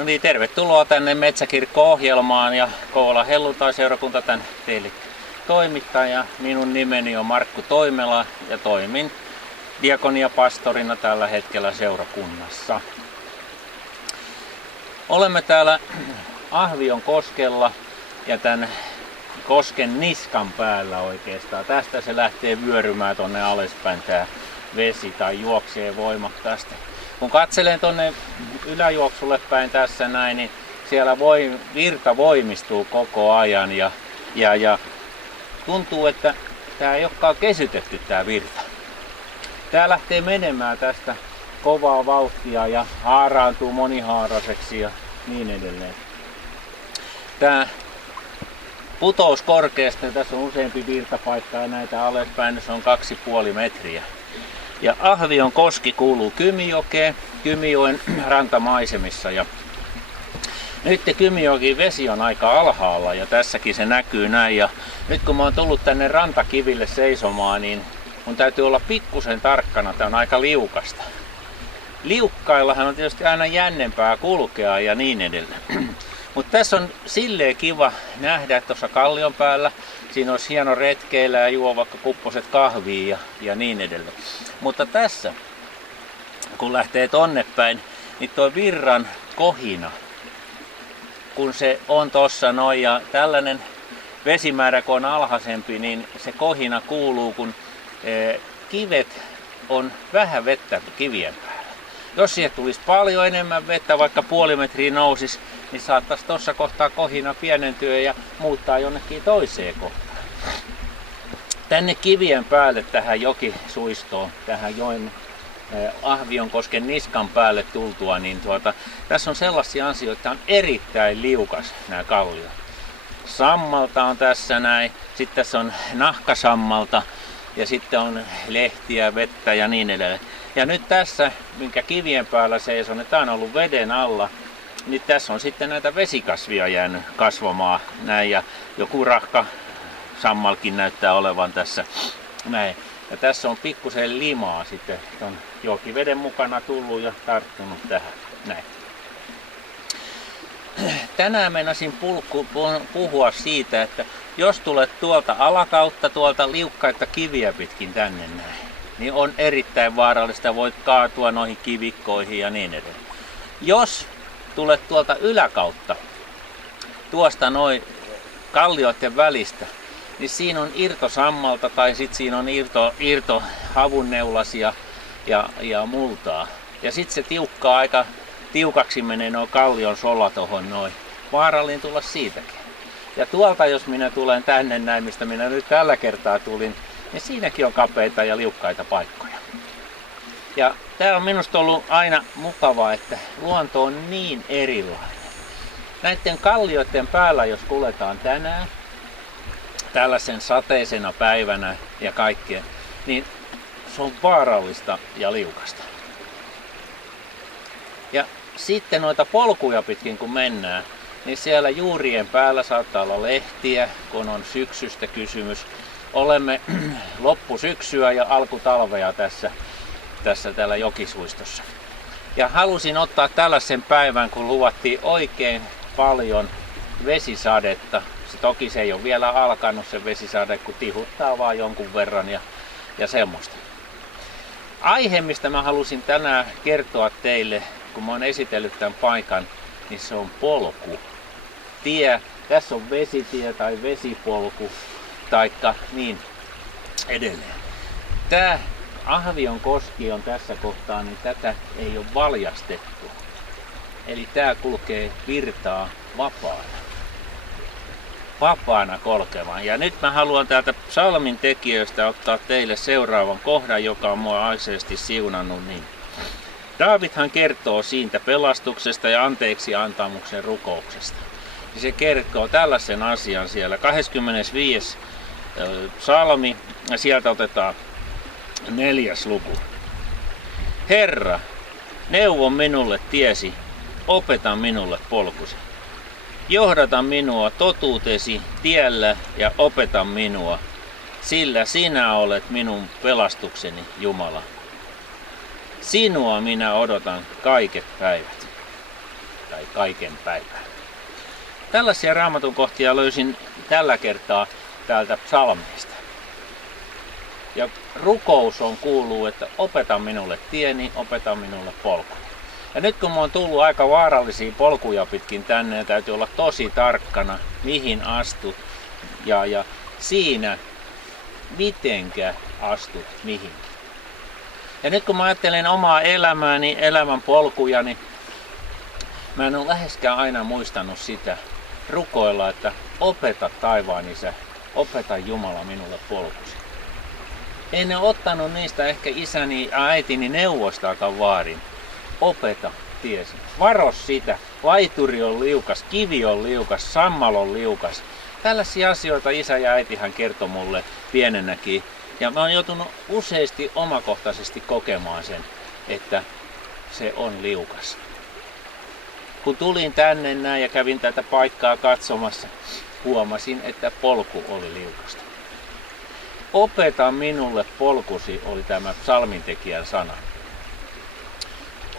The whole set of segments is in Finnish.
No niin, tervetuloa tänne Metsäkirkko-ohjelmaan ja Kouvolan helluntai-seurakunta tän teille toimittaa. Ja minun nimeni on Markku Toimela ja toimin diakoniapastorina tällä hetkellä seurakunnassa. Olemme täällä Ahvion koskella ja tämän kosken niskan päällä oikeastaan. Tästä se lähtee vyörymään tonne alaspäin tää vesi tai juoksee voimakkaasti. Kun katselen tonne yläjuoksulle päin tässä näin, niin siellä virta voimistuu koko ajan ja tuntuu, että tää ei olekaan kesytetty tää virta. Tää lähtee menemään tästä kovaa vauhtia ja haaraantuu monihaaraiseksi ja niin edelleen. Tää putous korkeasta, tässä on useampi virtapaikka ja näitä alaspäin, se on 2,5 metriä. Ja Ahvion koski kuuluu Kymijokeen, Kymijoen rantamaisemissa. Ja nyt Kymijoki vesi on aika alhaalla ja tässäkin se näkyy näin. Ja nyt kun mä oon tullut tänne rantakiville seisomaan, niin mun täytyy olla pikkusen tarkkana, tää on aika liukasta. Liukkaillahan on tietysti aina jännempää kulkea ja niin edelleen. Mutta tässä on silleen kiva nähdä, että tuossa kallion päällä siinä olisi hieno retkeillä ja juo vaikka kupposet kahvia ja niin edelleen. Mutta tässä, kun lähtee tonne päin, niin tuo virran kohina, kun se on tossa noin ja tällainen vesimäärä kun on alhaisempi, niin se kohina kuuluu, kun kivet on vähän vettä kivien päällä. Jos siihen tulisi paljon enemmän vettä, vaikka 0,5 metriä nousisi, niin saattaisi tuossa kohtaa kohina pienentyä ja muuttaa jonnekin toiseen kohtaan. Tänne kivien päälle tähän jokisuistoon, tähän joen Ahvionkosken niskan päälle tultua, niin tässä on sellaisia asioita, että on erittäin liukas nämä kalliot. Sammalta on tässä näin, sitten tässä on nahkasammalta ja sitten on lehtiä, vettä ja niin edelleen. Ja nyt tässä, minkä kivien päällä seison, niin tämä on ollut veden alla, niin tässä on sitten näitä vesikasvia jäänyt kasvamaan näin ja joku rahka sammalkin näyttää olevan tässä näin. Ja tässä on pikkusen limaa sitten ton jokiveden mukana tullut ja tarttunut tähän näin. Tänään meinasin puhua siitä, että jos tulet tuolta alakautta, tuolta liukkaita kiviä pitkin tänne näin, niin on erittäin vaarallista, voit kaatua noihin kivikkoihin ja niin edelleen. Jos tulet tuolta yläkautta, tuosta noin kallioiden välistä, niin siinä on irtosammalta tai sitten siinä on irto havunneulasia ja multaa. Ja sitten se tiukkaa aika tiukaksi menee nuo kallion sola tohon noin. Vaarallinen tulla siitäkin. Ja tuolta jos minä tulen tänne näin, mistä minä nyt tällä kertaa tulin, niin siinäkin on kapeita ja liukkaita paikkoja. Ja tää on minusta ollut aina mukavaa, että luonto on niin erilainen. Näiden kallioiden päällä, jos kuljetaan tänään, tällaisen sateisena päivänä ja kaikkea, niin se on vaarallista ja liukasta. Ja sitten noita polkuja pitkin kun mennään, niin siellä juurien päällä saattaa olla lehtiä, kun on syksystä kysymys. Olemme loppusyksyä ja alkutalvea tässä täällä jokisuistossa. Ja halusin ottaa tällaisen päivän, kun luvattiin oikein paljon vesisadetta. Toki se ei ole vielä alkanut se vesisade, kun tihuttaa vaan jonkun verran ja semmoista. Aihe, mistä mä halusin tänään kertoa teille, kun mä oon esitellyt tämän paikan, niin se on polku. Tie, tässä on vesitie tai vesipolku, taikka niin edelleen. Tää Ahvion koski on tässä kohtaa, niin tätä ei ole valjastettu. Eli tää kulkee virtaa vapaana kulkemaan. Ja nyt mä haluan täältä psalmin tekijöistä ottaa teille seuraavan kohdan, joka on mua aiseesti siunannut. Niin. Daavidhan kertoo siitä pelastuksesta ja anteeksi antamuksen rukouksesta. Ja se kertoo tällaisen asian siellä. 25. psalmi ja sieltä otetaan 4. luku. Herra, neuvo minulle tiesi, opeta minulle polkusi. Johdata minua totuutesi tiellä ja opeta minua, sillä sinä olet minun pelastukseni, Jumala. Sinua minä odotan kaiket päivät. Tai tai kaiken päivän. Tällaisia raamatun kohtia löysin tällä kertaa täältä psalmeista. Ja rukous kuuluu, että opeta minulle tieni, opeta minulle polkuni. Ja nyt kun mä oon tullut aika vaarallisia polkuja pitkin tänne ja täytyy olla tosi tarkkana, mihin astut ja siinä, mitenkä astut mihin. Ja nyt kun mä ajattelen omaa elämääni, elämän polkujani, mä en ole läheskään aina muistanut sitä rukoilla, että opeta taivaan Isä, opeta Jumala minulle polkusi. En ole ottanut niistä ehkä isäni ja äitini neuvoistaakaan vaarin. Opeta tiesi. Varo sitä. Laituri on liukas, kivi on liukas, sammal on liukas. Tällaisia asioita isä ja äitihän kertoi mulle pienenäkin. Ja mä oon joutunut useasti omakohtaisesti kokemaan sen, että se on liukas. Kun tulin tänne näin ja kävin tätä paikkaa katsomassa, huomasin, että polku oli liukasta. Opeta minulle polkusi oli tämä psalmintekijän sana.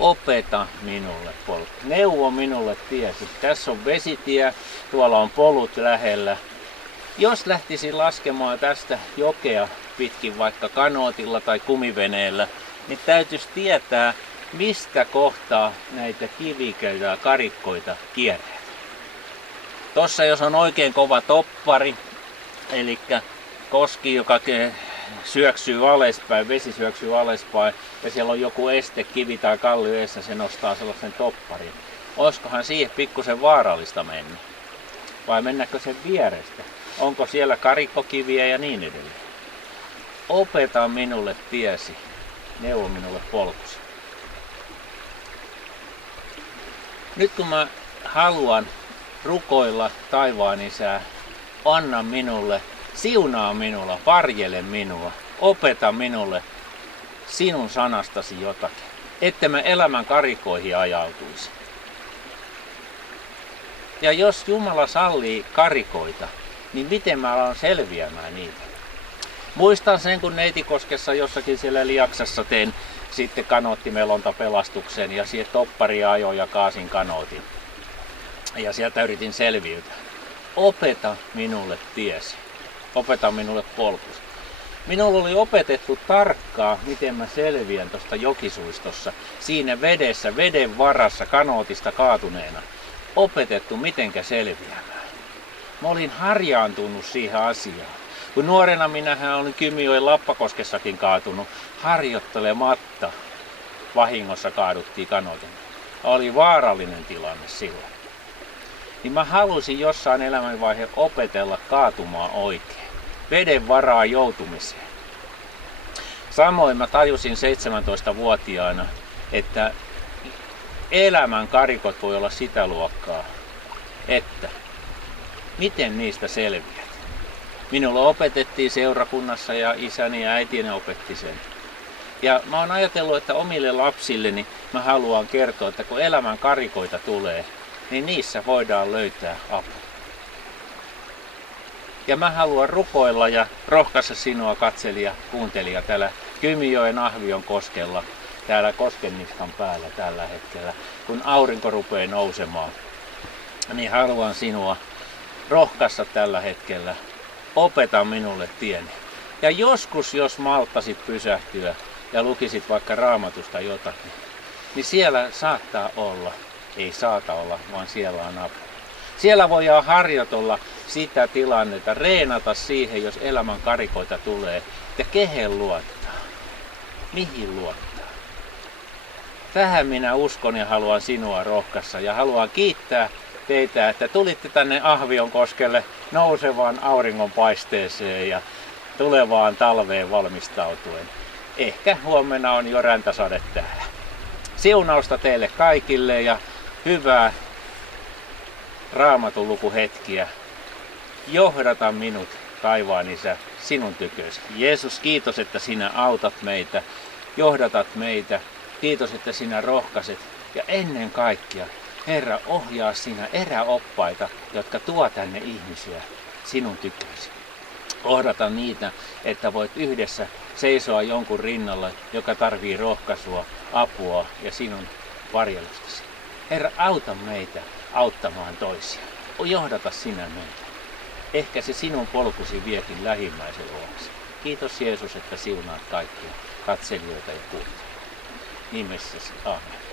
Opeta minulle polku. Neuvo minulle tiesi. Tässä on vesitie, tuolla on polut lähellä. Jos lähtisin laskemaan tästä jokea pitkin vaikka kanootilla tai kumiveneellä, niin täytyisi tietää, mistä kohtaa näitä kiviköitä ja karikkoita kierretään. Tossa jos on oikein kova toppari, eli koski, joka syöksyy alaspäin, vesi syöksyy alaspäin ja siellä on joku este, kivi tai kallio edessä, se nostaa sellaisen topparin. Olisikohan siihen pikkusen vaarallista mennä? Vai mennäkö sen vierestä? Onko siellä karikkokiviä ja niin edelleen? Opeta minulle tiesi, neuvo minulle polkusi. Nyt kun mä haluan rukoilla taivaan Isää, anna minulle, siunaa minulla, varjele minua, opeta minulle sinun sanastasi jotakin, että mä elämän karikoihin ajautuisi. Ja jos Jumala sallii karikoita, niin miten mä alan selviämään niitä? Muistan sen, kun Neitikoskessa jossakin siellä Liaksassa tein sitten kanoottimelonta pelastuksen ja siihen topparia ajoin ja kaasin kanootin. Ja sieltä yritin selviytyä. Opeta minulle tiesi. Opeta minulle polkusi. Minulla oli opetettu tarkkaan, miten mä selviän tuosta jokisuistossa, siinä vedessä, veden varassa, kanootista kaatuneena. Opetettu, mitenkä selviämään. Mä olin harjaantunut siihen asiaan. Kun nuorena minähän olin Kymijoen Lappakoskessakin kaatunut, harjoittelematta vahingossa kaaduttiin kanootin. Oli vaarallinen tilanne silloin. Niin mä halusin jossain elämänvaiheen opetella kaatumaan oikein. Veden varaa joutumiseen. Samoin mä tajusin 17-vuotiaana, että elämän karikot voi olla sitä luokkaa, että miten niistä selviät. Minulle opetettiin seurakunnassa ja isäni ja äitini opetti sen. Ja mä oon ajatellut, että omille lapsilleni mä haluan kertoa, että kun elämän karikoita tulee, niin niissä voidaan löytää apua. Ja mä haluan rukoilla ja rohkaista sinua katselija, kuuntelija täällä Kymijoen Ahvion koskella, täällä Koskenniskan päällä tällä hetkellä, kun aurinko rupeaa nousemaan. Niin haluan sinua rohkaista tällä hetkellä. Opeta minulle tieni. Ja joskus, jos malttasit pysähtyä ja lukisit vaikka Raamatusta jotakin, niin siellä saattaa olla, ei saata olla, vaan siellä on apua. Siellä voidaan harjoitella sitä tilannetta, reenata siihen, jos elämän karikoita tulee, että kehen luottaa, mihin luottaa. Tähän minä uskon ja haluan sinua rohkaista ja haluan kiittää teitä, että tulitte tänne Ahvionkoskelle nousevaan auringonpaisteeseen ja tulevaan talveen valmistautuen. Ehkä huomenna on jo räntäsade täällä. Siunausta teille kaikille ja hyvää Raamatun lukuhetkiä. Johdata minut, taivaan Isä, sinun tykösi. Jeesus, kiitos, että sinä autat meitä, johdatat meitä. Kiitos, että sinä rohkaiset. Ja ennen kaikkea, Herra, ohjaa sinä eräoppaita, jotka tuo tänne ihmisiä sinun tykösi. Ohdata niitä, että voit yhdessä seisoa jonkun rinnalla, joka tarvii rohkaisua, apua ja sinun varjelustasi. Herra, auta meitä auttamaan toisia. Johdata sinä meitä. Ehkä se sinun polkusi viekin lähimmäisen luokse. Kiitos Jeesus, että siunaat kaikkia katselijoita ja kuulijoita. Nimessäsi, aamen.